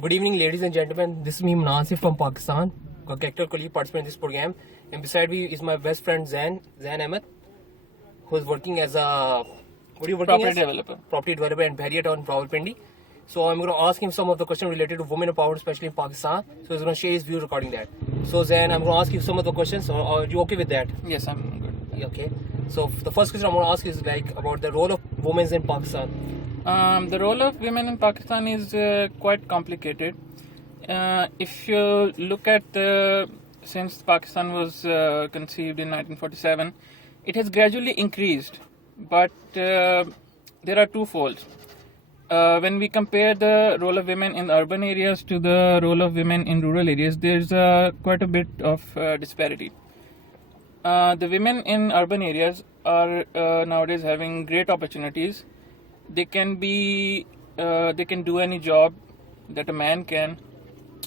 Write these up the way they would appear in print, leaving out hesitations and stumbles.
Good evening, ladies and gentlemen. This is me, Manasif from Pakistan. A Kectil colleague participating in this program. And beside me is my best friend Zain Ahmed, who is working as a property developer in Bhariyat on Rawalpindi. So I'm going to ask him some of the questions related to women empowerment, especially in Pakistan. So he's going to share his views regarding that. So Zain, I'm going to ask you some of the questions. Are you okay with that? Yes, I'm good. Okay. So the first question I'm going to ask is about the role of women in Pakistan. The role of women in Pakistan is quite complicated. If you look at since Pakistan was conceived in 1947, it has gradually increased, but there are two folds. When we compare the role of women in urban areas to the role of women in rural areas, there's quite a bit of disparity. The women in urban areas are nowadays having great opportunities. They can do any job that a man can.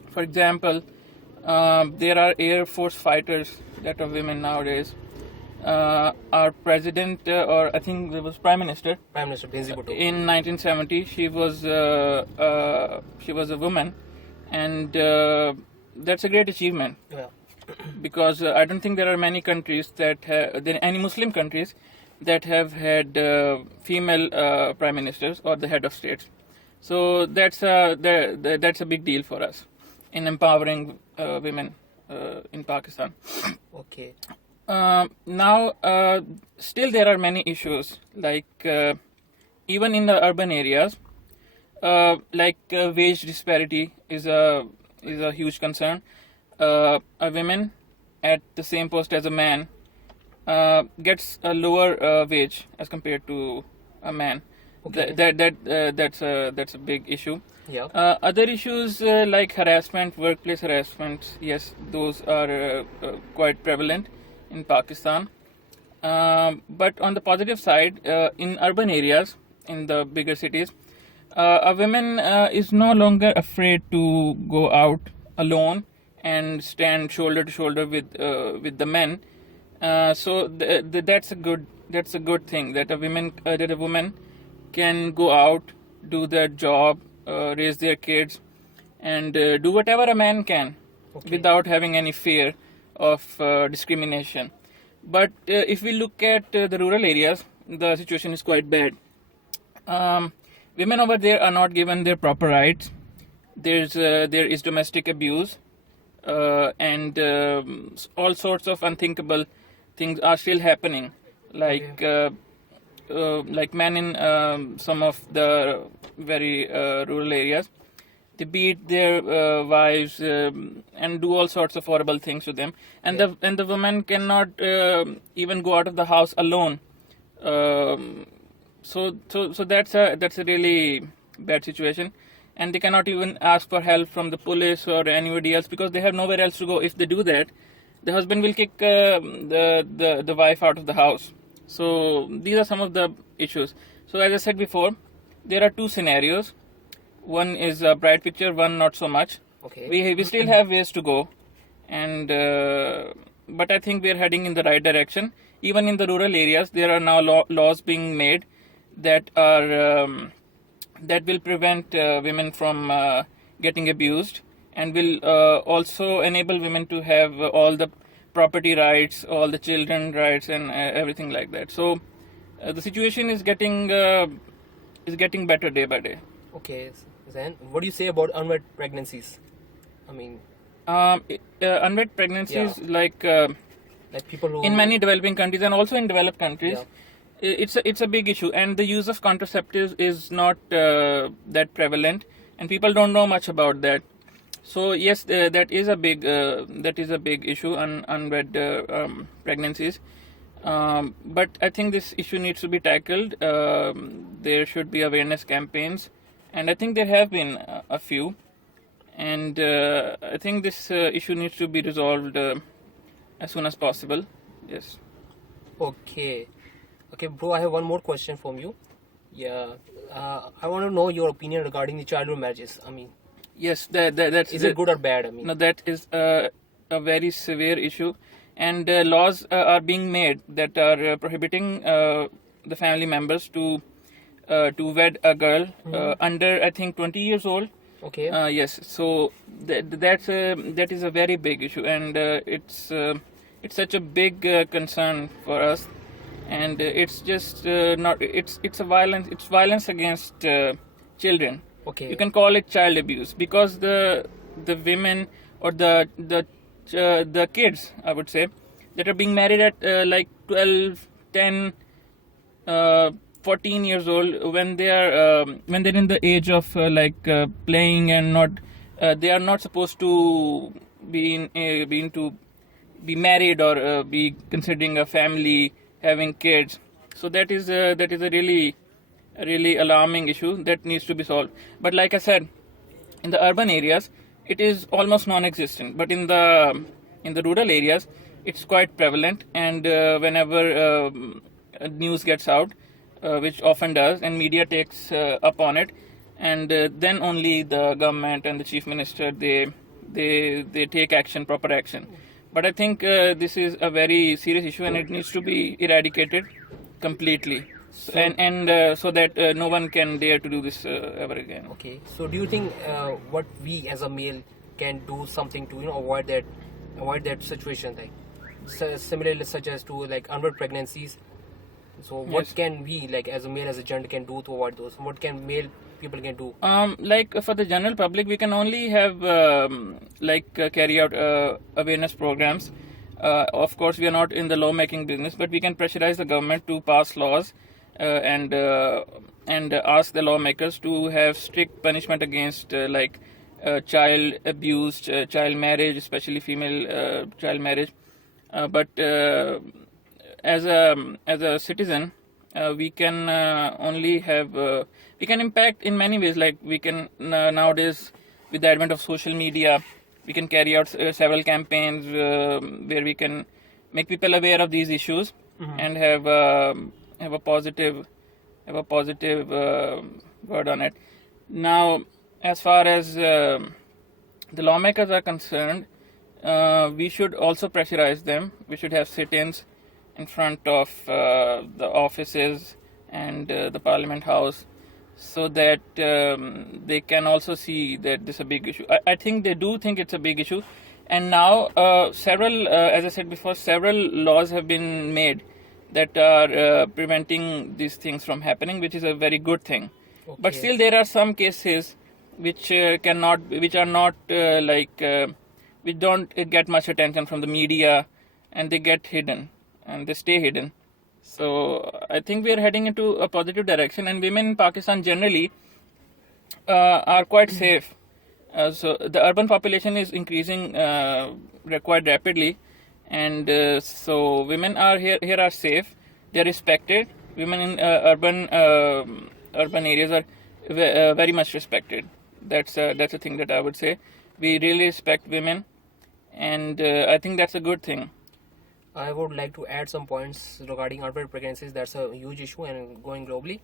For example, there are Air Force fighters that are women nowadays. Our president, or I think it was Prime Minister in 1970, she was a woman, and that's a great achievement. Yeah. Because I don't think there are many countries any Muslim countries that have had female prime ministers or the head of states. So that's a big deal for us in empowering women in Pakistan. Okay. Now, still there are many issues, like even in the urban areas, wage disparity is a huge concern. A woman at the same post as a man gets a lower wage as compared to a man. Okay. That's a big issue. Yeah. Other issues like harassment, workplace harassment, yes, those are quite prevalent in Pakistan. But on the positive side, in urban areas, in the bigger cities, a woman is no longer afraid to go out alone and stand shoulder to shoulder with the men. So that's a good thing, that a woman can go out, do their job, raise their kids, and do whatever a man can. Okay. Without having any fear of discrimination. But if we look at the rural areas, the situation is quite bad. Women over there are not given their proper rights. There is domestic abuse, and all sorts of unthinkable things are still happening, like men in some of the very rural areas. They beat their wives and do all sorts of horrible things to them, and the woman cannot even go out of the house alone. So that's a really bad situation, and they cannot even ask for help from the police or anybody else because they have nowhere else to go. If they do that, the husband will kick the wife out of the house. So these are some of the issues. So as I said before, there are two scenarios. One is a bright picture, one not so much. Okay. We still have ways to go, and but I think we are heading in the right direction. Even in the rural areas, there are now laws being made that will prevent women from getting abused, and will also enable women to have all the property rights, all the children rights, and everything like that. So the situation is getting better day by day. Okay, Zain, what do you say about unwed pregnancies? I mean, unwed pregnancies, like people who in many developing countries and also in developed countries, yeah. it's a big issue, and the use of contraceptives is not that prevalent, and people don't know much about that. So yes, that is a big issue, unwed pregnancies. But I think this issue needs to be tackled. There should be awareness campaigns, and I think there have been a few, and I think this issue needs to be resolved as soon as possible. Yes. Okay, bro, I have one more question from you. Yeah, I want to know your opinion regarding the childhood marriages. I mean, yes, that's is it good or bad? I mean, no, that is a very severe issue, and laws are being made that are prohibiting the family members to wed a girl under, I think, 20 years old. Okay. Yes, so that is a very big issue, and it's such a big concern for us, and it's just not it's violence against children. Okay. You can call it child abuse because the women or the kids, I would say, that are being married at like 12, 10, 14 years old, when they are when they're in the age of playing, and not they are not supposed to be married or be considering a family, having kids. So that is a really alarming issue that needs to be solved. But like I said, in the urban areas it is almost non-existent, but in the rural areas it's quite prevalent, and whenever news gets out, which often does, and media takes up on it, and then only the government and the chief minister, they take action, proper action. But I think this is a very serious issue, and it needs to be eradicated completely, so that no one can dare to do this ever again. Okay. So do you think what we as a male can do something to avoid that situation, like similarly such as to like unwanted pregnancies? So what Yes. can we, like as a male, as a gender, can do to avoid those? What can male people can do? Like for the general public, we can only have carry out awareness programs. Of course, we are not in the lawmaking business, but we can pressurize the government to pass laws and ask the lawmakers to have strict punishment against child abuse, child marriage, especially female child marriage. But as a citizen, we can only have we can impact in many ways. Like we can nowadays, with the advent of social media, we can carry out several campaigns where we can make people aware of these issues and have a positive word on it. Now, as far as the lawmakers are concerned, we should also pressurize them. We should have sit-ins in front of the offices and the Parliament House, so that they can also see that this is a big issue. I think they do think it's a big issue, and now several, as I said before, several laws have been made that are preventing these things from happening, which is a very good thing. Okay. But still, there are some cases which which don't get much attention from the media, and they get hidden, and they stay hidden. So I think we are heading into a positive direction, and women in Pakistan generally are quite safe. So the urban population is increasing quite rapidly, and so women are here are safe. They are respected. Women in urban areas are very much respected. That's a thing that I would say. We really respect women, and I think that's a good thing. I would like to add some points regarding unwanted pregnancies. That's a huge issue and going globally.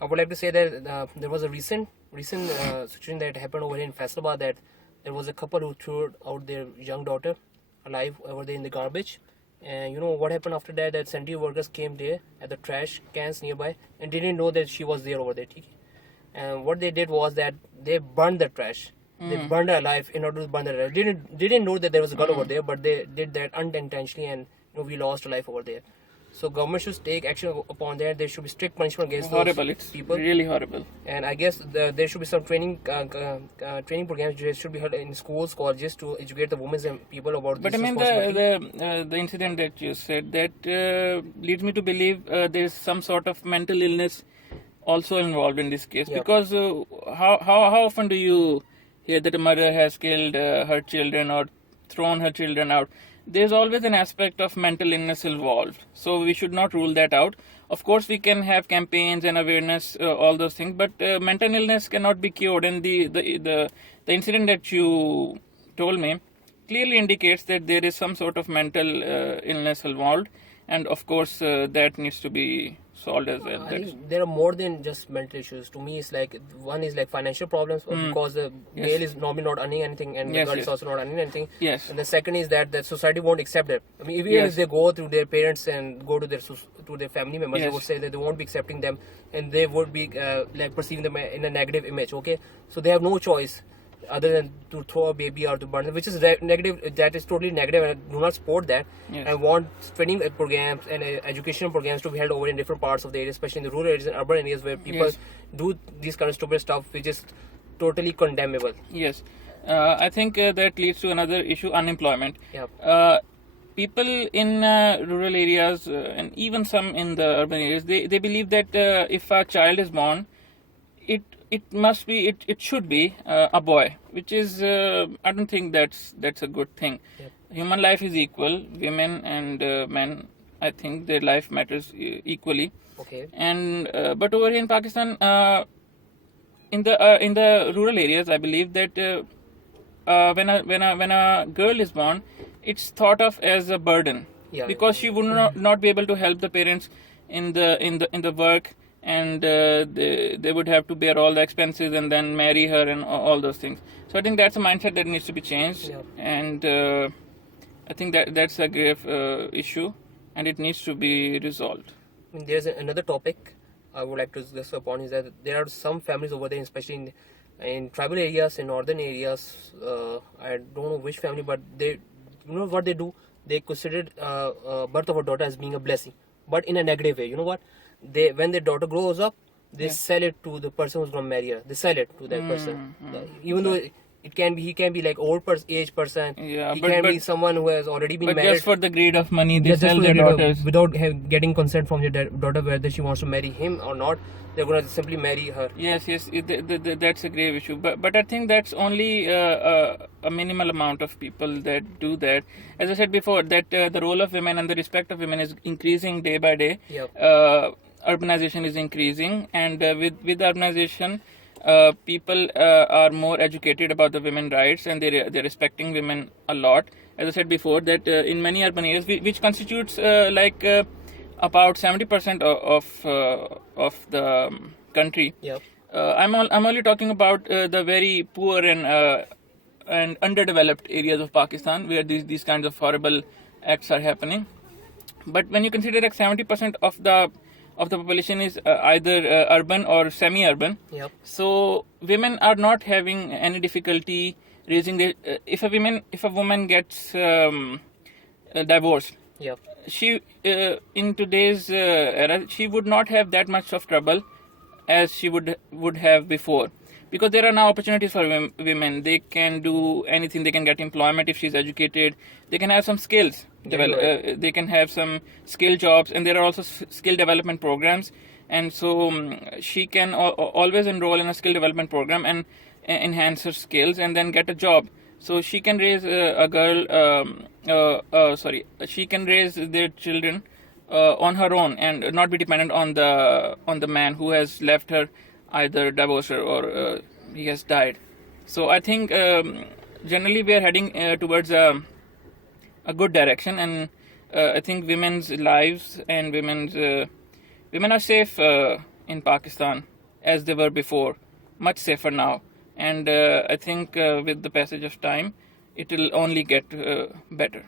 I would like to say that there was a recent situation that happened over here in Faisalabad, that there was a couple who threw out their young daughter alive over there in the garbage. And you know what happened after that? That sanitary workers came there at the trash cans nearby and didn't know that she was there over there. And what they did was that they burned the trash. They burned her alive in order to burn the trash. Didn't know that there was a gun over there, but they did that unintentionally, and we lost a life over there. So government should take action upon that. There should be strict punishment against those It's people. Really horrible. And I guess there should be some training programs that should be held in schools, colleges, to educate the women and people about But this I mean, the incident that you said, that leads me to believe there is some sort of mental illness also involved in this case. Yeah. Because how often do you hear that a mother has killed her children or thrown her children out? There's always an aspect of mental illness involved, so we should not rule that out. Of course, we can have campaigns and awareness, all those things, but mental illness cannot be cured. And the incident that you told me clearly indicates that there is some sort of mental illness involved, and of course that needs to be solved as well. I think there are more than just mental issues. To me, it's like one is like financial problems because the male is normally not earning anything and the girl is also not earning anything. Yes. And the second is that society won't accept it. I mean, even Yes. if they go through their parents and go to their family members, they Yes. would say that they won't be accepting them and they would be like perceiving them in a negative image. Okay, so they have no choice other than to throw a baby or to burn them, which is negative. That is totally negative, and I do not support that. Yes. I want training programs and educational programs to be held over in different parts of the area, especially in the rural areas and urban areas where people Yes. do these kind of stupid stuff, which is totally condemnable. Yes. I think that leads to another issue: unemployment. Yeah. People in rural areas and even some in the urban areas, they believe that if a child is born, it should be a boy, which is I don't think that's a good thing. Yep. Human life is equal. Women and men, I think their life matters equally. Okay. And but over here in Pakistan, in the rural areas, I believe that when a girl is born, it's thought of as a burden, Yeah. because she would not be able to help the parents in the work, and they would have to bear all the expenses and then marry her and all those things. So I think that's a mindset that needs to be changed. Yeah. And I think that's a grave issue, and it needs to be resolved. And there's another topic I would like to discuss upon is that there are some families over there, especially in tribal areas, in northern areas. I don't know which family, but they, you know what they do? They consider birth of a daughter as being a blessing, but in a negative way. You know what? When their daughter grows up, they sell it to the person who's going to marry her. They sell it to that person, even though he can be like age person. Yeah, he but- can but- be someone who has already been But married. just for the greed of money, they Just sell for their the daughter, daughters. without getting consent from your daughter whether she wants to marry him or not. They're gonna simply marry her. Yes, that's a grave issue. But I think that's only a minimal amount of people that do that. As I said before, that the role of women and the respect of women is increasing day by day. Yep. Urbanization is increasing, and with urbanization, people are more educated about the women rights, and they're respecting women a lot. As I said before, that in many urban areas, which constitutes about 70% of the country. Yep. I'm only talking about the very poor and underdeveloped areas of Pakistan where these kinds of horrible acts are happening. But when you consider that 70% of the population is either urban or semi-urban, Yep. so women are not having any difficulty raising their. If a woman gets divorced, Yep. she in today's era, she would not have that much of trouble as she would have before, because there are now opportunities for women. They can do anything. They can get employment if she's educated. They can have some skills. They can have some skill jobs, and there are also skill development programs. And so she can always enroll in a skill development program and enhance her skills, and then get a job. So she can raise she can raise their children on her own and not be dependent on the man who has left her, either divorced her or he has died. So I think generally we are heading towards a good direction, and I think women's lives and women are safe in Pakistan as they were before, much safer now. And I think with the passage of time, it will only get better.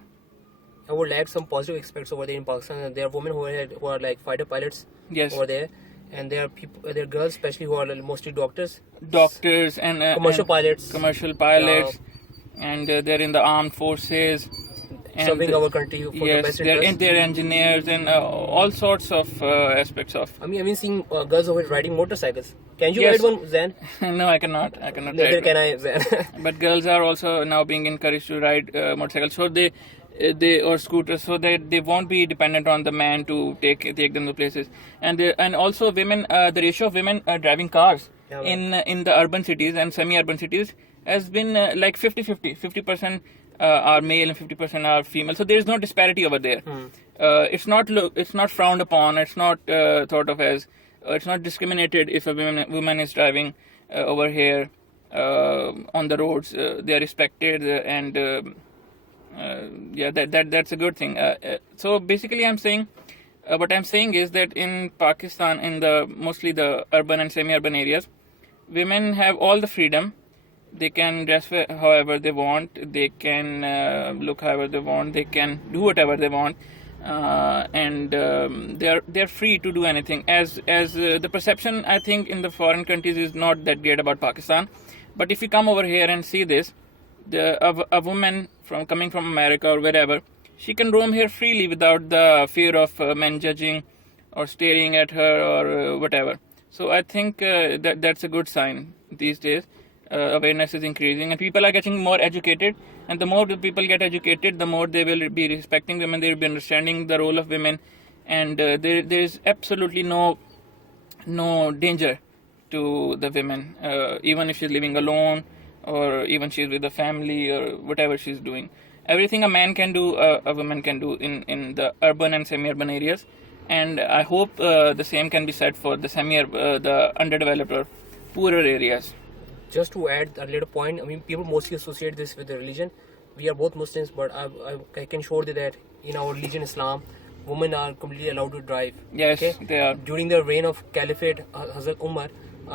I would like some positive aspects over there in Pakistan. There are women who are like fighter pilots Yes. over there, and there are girls, especially who are mostly doctors, And commercial pilots, commercial pilots, and they're in the armed forces. And serving our country for the yes, best interest. they're engineers and all sorts of aspects of. I mean, I've been seeing girls over riding motorcycles. Can you Yes. ride one, Zan? No, I cannot. Neither ride can I, Zan. But girls are also now being encouraged to ride motorcycles, so they or scooters, so that they won't be dependent on the man to take them to places. And also women, the ratio of women driving cars Yeah, in the urban cities and semi-urban cities has been like 50-50. 50% are male and 50% are female. So there is no disparity over there. It's not frowned upon. It's not thought of as. It's not discriminated if a woman is driving over here on the roads. They are respected, and yeah, that's a good thing. So basically, I'm saying what I'm saying is that in Pakistan, in the mostly the urban and semi-urban areas, women have all the freedom. They can dress however they want. They can look however they want. They can do whatever they want, and they're free to do anything. As the perception, I think, in the foreign countries is not that great about Pakistan. But if you come over here and see this, a woman coming from America or wherever, she can roam here freely without the fear of men judging or staring at her or whatever. So I think that's a good sign these days. Awareness is increasing and people are getting more educated, and the more the people get educated, the more they will be respecting women, they will be understanding the role of women, and there is absolutely no danger to the women, even if she's living alone or even she's with a family or whatever she's doing. Everything a man can do, a woman can do in the urban and semi-urban areas, and I hope the same can be said for the the underdeveloped or poorer areas. Just to add a little point, I mean, people mostly associate this with the religion. We are both Muslims, but I can show you that in our religion, Islam, women are completely allowed to drive. Yes, okay? They are. During the reign of Caliphate, Hazrat Umar,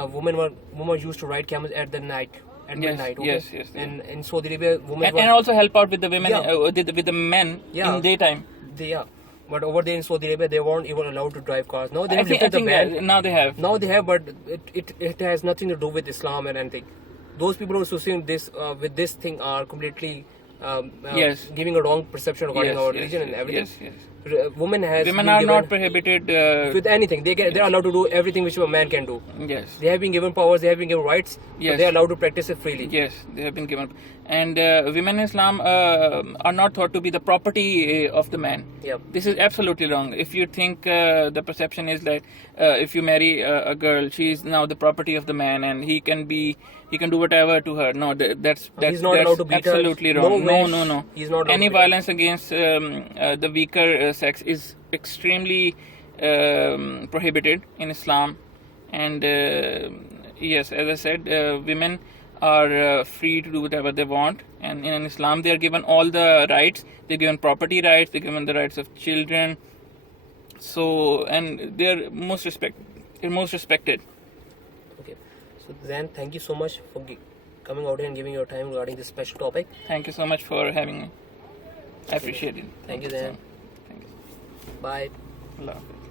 women used to ride camels at the night. At midnight, okay? Yes. And in Saudi Arabia, women and also help out with the women, with the men in daytime. But over there in Saudi Arabia, they weren't even allowed to drive cars. Now they have lifted the ban. Now they have. Now they have, but it has nothing to do with Islam and anything. Those people who are associating this with this thing are completely giving a wrong perception regarding our religion and everything. Women are not prohibited with anything. They're allowed to do everything which a man can do. Yes. They have been given powers. They have been given rights. Yes. But they are allowed to practice it freely. Yes, they have been given. And women in Islam are not thought to be the property of the man. Yep. This is absolutely wrong. If you think the perception is that if you marry a girl, she is now the property of the man, and he can do whatever to her. No, that's he's not allowed to beat absolutely her. wrong. No. He's not. Any violence against the weaker sex is extremely prohibited in Islam. And yes, as I said, women are free to do whatever they want, and in Islam they are given all the rights. They're given property rights, they're given the rights of children, so, and they're most respected. Okay, so then thank you so much for coming out here and giving your time regarding this special topic. Thank you so much for having me. I appreciate it. Thank you, Zan. Thank you. Bye. Allah Hafiz.